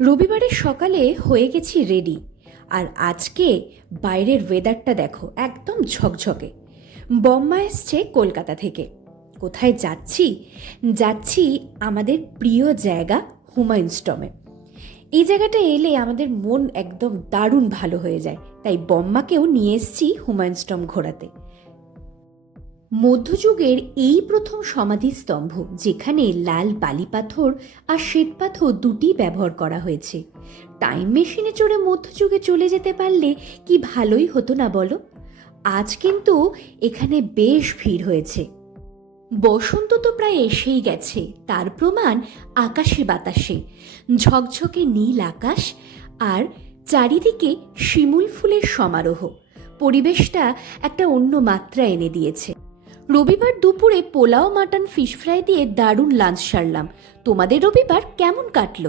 রবিবারের সকালে হয়ে গেছি রেডি। আর আজকে বাইরের ওয়েদারটা দেখো, একদম ঝকঝকে। বম্মা এসছে কলকাতা থেকে। কোথায় যাচ্ছি? যাচ্ছি আমাদের প্রিয় জায়গা হুমায়ুনস টম্বে। এই জায়গাটা এলে আমাদের মন একদম দারুণ ভালো হয়ে যায়, তাই বম্মাকেও নিয়ে এসছি হুমায়ুনস টম্ব ঘোরাতে। মধ্যযুগের এই প্রথম সমাধিস্তম্ভ, যেখানে লাল বালি পাথর আর শ্বেত পাথর দুটি ব্যবহার করা হয়েছে। টাইম মেশিনে চড়ে মধ্যযুগে চলে যেতে পারলে কি ভালোই হতো না বলো? আজ কিন্তু এখানে বেশ ভিড় হয়েছে। বসন্ত তো প্রায় এসেই গেছে, তার প্রমাণ আকাশে বাতাসে। ঝকঝকে নীল আকাশ আর চারিদিকে শিমুল ফুলের সমারোহ পরিবেশটা একটা অন্য মাত্রা এনে দিয়েছে। রবিবার দুপুরে পোলাও, মাটন, ফিশ ফ্রাই দিয়ে দারুণ লাঞ্চ সারলাম। তোমাদের রবিবার কেমন কাটলো?